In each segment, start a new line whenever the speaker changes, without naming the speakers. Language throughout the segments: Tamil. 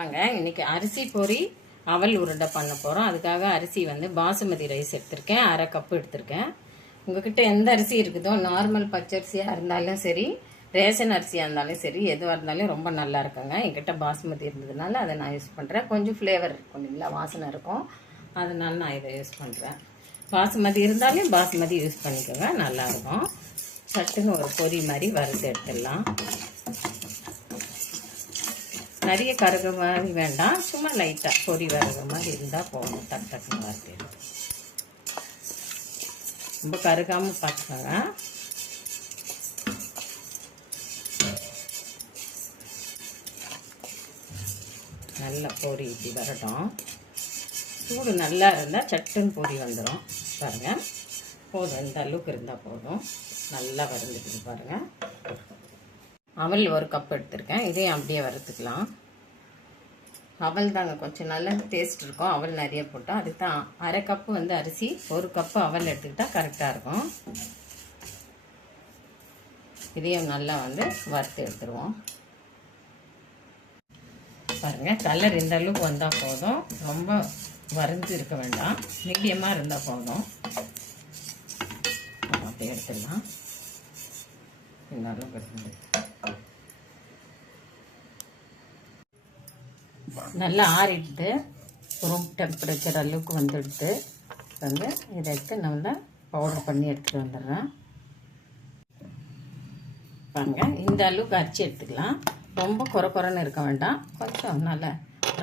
வாங்க இன்னைக்கு அரிசி பொரி அவல் உருண்டை பண்ண போகிறோம் அதுக்காக அரிசி வந்து பாசுமதி ரைஸ் எடுத்திருக்கேன். அரை கப்பு எடுத்திருக்கேன். உங்ககிட்ட எந்த அரிசி இருக்குதோ நார்மல் பச்சரிசியாக இருந்தாலும் சரி ரேஷன் அரிசியாக இருந்தாலும் சரி எதுவாக இருந்தாலும் ரொம்ப நல்லா இருக்குங்க. என்கிட்ட பாசுமதி இருந்ததுனால அதை நான் யூஸ் பண்ணுறேன் கொஞ்சம் ஃப்ளேவர் இருக்கும் இல்லைங்களா? வாசனை இருக்கும். அதனால நான் இதை யூஸ் பண்ணுறேன் பாசுமதி இருந்தாலும் பாசுமதி யூஸ் பண்ணிக்கோங்க. நல்லாயிருக்கும் சட்டுன்னு ஒரு பொரி மாதிரி வறுத்து எடுத்துடலாம். நிறைய கருக மாதிரி வேண்டாம். சும்மா லைட்டாக பொரி வரக மாதிரி இருந்தால் போகணும் டக் டக்குன்னு வறுத்து ரொம்ப கருகாமல் பார்த்துக்கோங்க. நல்லா பொரி இப்படி வரட்டும். சூடு நல்லா இருந்தால் சட்டுன்னு பொரி வந்துடும் பாருங்கள் போதும். இந்த அளவுக்கு இருந்தால் போதும். நல்லா வறந்துட்டு பாருங்கள் அவல் ஒரு கப் எடுத்திருக்கேன். இதையும் அப்படியே வறுத்துக்கலாம். அவல் தாங்க கொஞ்சம் நல்ல டேஸ்ட் இருக்கும். அவல் நிறைய போட்டால் அதுக்கு தான் அரை கப்பு வந்து அரிசி ஒரு கப்பு அவல் எடுத்துக்கிட்டால் கரெக்டாக இருக்கும். இதையும் நல்லா வந்து வறுத்து எடுத்துருவோம். பாருங்கள் கலர் இந்த அளவுக்கு வந்தால் போதும். ரொம்ப வறுந்து இருக்க வேண்டாம். மீடியமாக இருந்தால் போதும். அப்படியே எடுத்துடலாம். இந்த அளவுக்கு இருந்து நல்லா ஆறிட்டு ரூம் டெம்பரேச்சர் அளவுக்கு வந்துடுது வந்து இதை எடுத்து நல்லா பவுடர் பண்ணி எடுத்துகிட்டு வந்துடுறேன். பாருங்க இந்த அளவுக்கு அரிசி எடுத்துக்கலாம். ரொம்ப குறை குறைன்னு இருக்க வேண்டாம். கொஞ்சம் நல்ல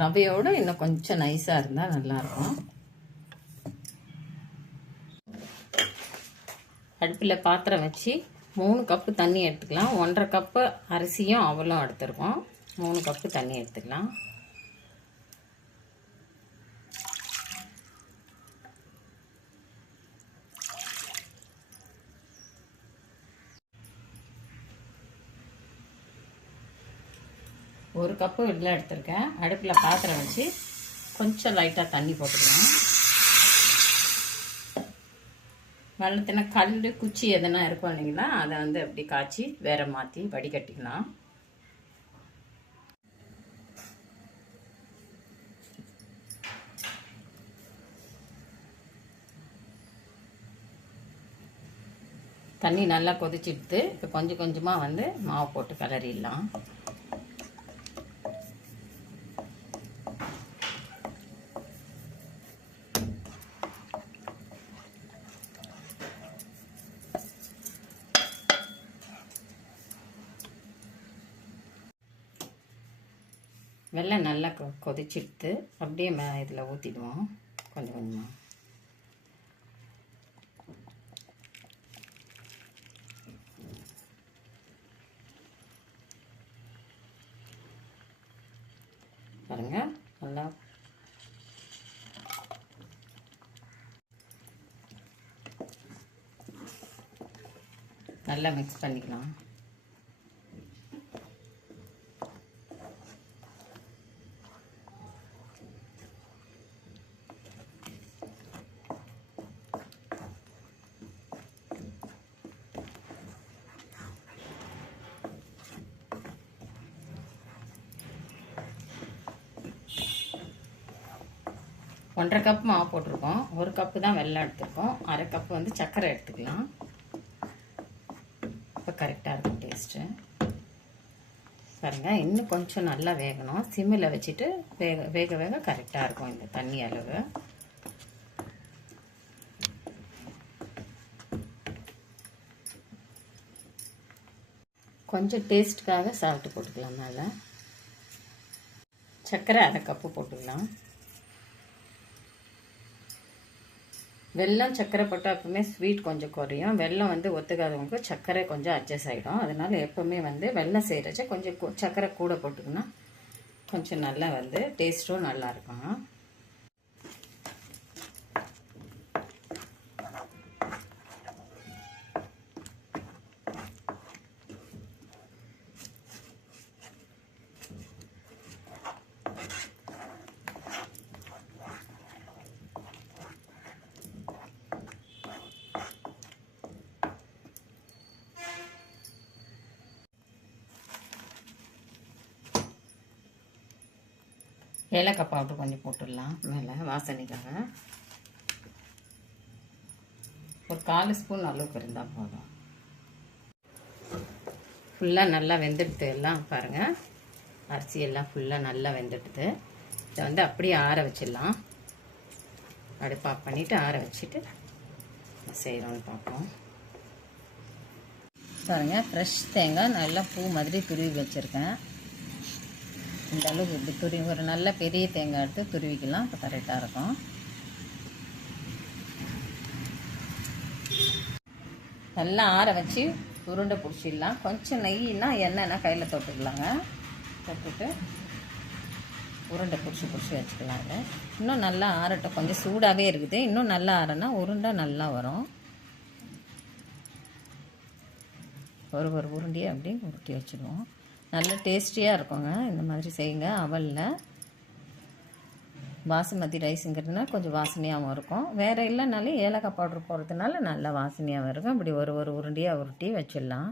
ரவையோடு இன்னும் கொஞ்சம் நைஸாக இருந்தால் நல்லாயிருக்கும். அடுப்பில் பாத்திரம் வச்சு மூணு கப்பு தண்ணி எடுத்துக்கலாம். ஒன்றரை கப்பு அரிசியும் அவ்வளோ எடுத்துருக்கோம். மூணு கப்பு தண்ணி எடுத்துக்கலாம். ஒரு கப்பு வெள்ளம் எடுத்திருக்கேன். அடுப்பில் பாத்திரம் வச்சு கொஞ்சம் லைட்டாக தண்ணி போட்டுக்கலாம். வெள்ளத்தின கல் குச்சி எதனா இருக்கும் இல்லைங்களா அதை வந்து அப்படி காய்ச்சி வேற மாற்றி வடிகட்டிக்கலாம். தண்ணி நல்லா கொதிச்சிடுது இப்போ கொஞ்சம் கொஞ்சமாக வந்து மாவு போட்டு கிளறிடலாம். வெள்ளம் நல்லா கொ கொதிச்சிடுத்து அப்படியே மே இதில் ஊற்றிடுவோம் கொஞ்சம் கொஞ்சமாக பாருங்க நல்லா நல்லா மிக்ஸ் பண்ணிக்கலாம். ஒன்றரை கப் மாவு போட்டிருக்கோம். ஒரு கப்பு தான் வெள்ளம் எடுத்துருக்கோம். அரை கப்பு வந்து சர்க்கரை எடுத்துக்கலாம். இப்போ கரெக்டாக இருக்கும் டேஸ்ட்டு பாருங்கள் இன்னும் கொஞ்சம் நல்லா வேகணும். சிம்மில் வச்சுட்டு வேக வேக வேக கரெக்டாக இருக்கும் இந்த தண்ணி அளவு. கொஞ்சம் டேஸ்ட்டுக்காக சால்ட்டு போட்டுக்கலாம் மேலே. சர்க்கரை அரை கப்பு போட்டுக்கலாம். வெள்ளம் சர்க்கரை போட்டால் எப்பவுமே ஸ்வீட் கொஞ்சம் குறையும். வெள்ளம் வந்து ஒத்துக்காதவங்களுக்கு சர்க்கரை கொஞ்சம் அட்ஜஸ்ட் ஆகிடும் அதனால எப்போவுமே வந்து வெள்ளம் செய்கிறச்ச கொஞ்சம் சர்க்கரை கூட போட்டுக்கணும். கொஞ்சம் நல்லா வந்து டேஸ்ட்டும் நல்லாயிருக்கும் ஏலக்காய் பவுடர் கொஞ்சம் போட்டுடலாம் மேலே வாசனைக்காக. ஒரு கால் ஸ்பூன் அளவுக்கு இருந்தால் போதும். ஃபுல்லாக நல்லா வெந்துடுது எல்லாம் பாருங்கள் அரிசி எல்லாம் ஃபுல்லாக நல்லா வெந்துடுது. இதை வந்து அப்படியே ஆற வச்சிடலாம். அடுப்பு ஆஃப் பண்ணிவிட்டு ஆற வச்சுட்டு செய்கிறோன்னு பார்ப்போம். பாருங்கள் ஃப்ரெஷ் தேங்காய் நல்லா பூ மாதிரி துருவி வச்சுருக்கேன். இந்த அளவுக்கு இப்படி துருவி ஒரு நல்ல பெரிய தேங்காய் எடுத்து துருவிக்கலாம். இப்போ கரெக்டாக இருக்கும். நல்லா ஆற வச்சு உருண்டை பிடிச்சிடலாம். கொஞ்சம் நெய்னா எண்ணெய்னா கையில் தொட்டுக்கலாங்க. தொட்டுட்டு உருண்டை பிடிச்சி பிடிச்சி வச்சுக்கலாம் இன்னும் நல்லா ஆறட்டும். கொஞ்சம் சூடாகவே இருக்குது. இன்னும் நல்லா ஆறனா உருண்டை நல்லா வரும். ஒரு ஒரு உருண்டையை அப்படியே உருட்டி வச்சுடுவோம் நல்ல டேஸ்டியாக இருக்குங்க. இந்த மாதிரி செய்யுங்க. அவலில். பாசுமதி ரைஸுங்கிறதுனா கொஞ்சம் வாசனையாகவும் இருக்கும். வேறு இல்லைனாலும் ஏலக்காய் பவுடர் போடுறதுனால நல்ல வாசனையாகவும் இருக்கும். இப்படி ஒரு ஒரு உருண்டியாக உருட்டி வச்சிடலாம்.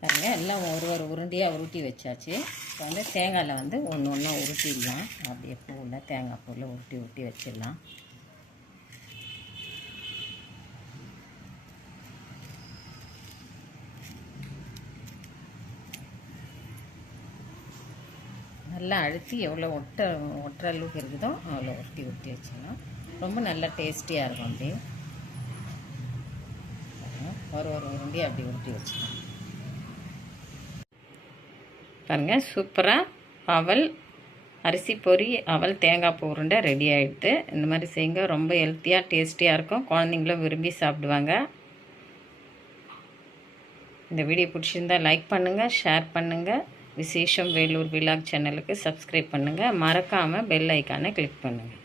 பாருங்க எல்லாம் ஒரு ஒரு உருண்டியாக உருட்டி வச்சாச்சு. இப்போ வந்து தேங்காயில் வந்து ஒன்று ஒன்றா உருட்டிடலாம். அப்படியே பூவில் தேங்காய் பூவில் உருட்டி உருட்டி வச்சிடலாம். நல்லா அழுத்தி எவ்வளோ ஒட்ட ஒட்டுற அளவுக்கு இருக்குதோ அவ்வளோ ஒட்டி ஒட்டி வச்சிடலாம் ரொம்ப நல்லா டேஸ்டியாக இருக்கும் அப்படியே ஒரு ஒரு உருண்டி அப்படி உருட்டி வச்சிடலாம் பாருங்கள் சூப்பராக அவல் அரிசி பொரி அவல் தேங்காய் பூ உருண்டை ரெடி ஆகிடுது இந்த மாதிரி செய்யுங்க. ரொம்ப ஹெல்த்தியாக டேஸ்டியாக இருக்கும். குழந்தைங்களும் விரும்பி சாப்பிடுவாங்க. இந்த வீடியோ பிடிச்சிருந்தா லைக் பண்ணுங்கள் ஷேர் பண்ணுங்கள் விசேஷம் வேலூர் விலாக் சேனலுக்கு சப்ஸ்கிரைப் பண்ணுங்கள் மறக்காமல் பெல் ஐக்கானை கிளிக் பண்ணுங்கள்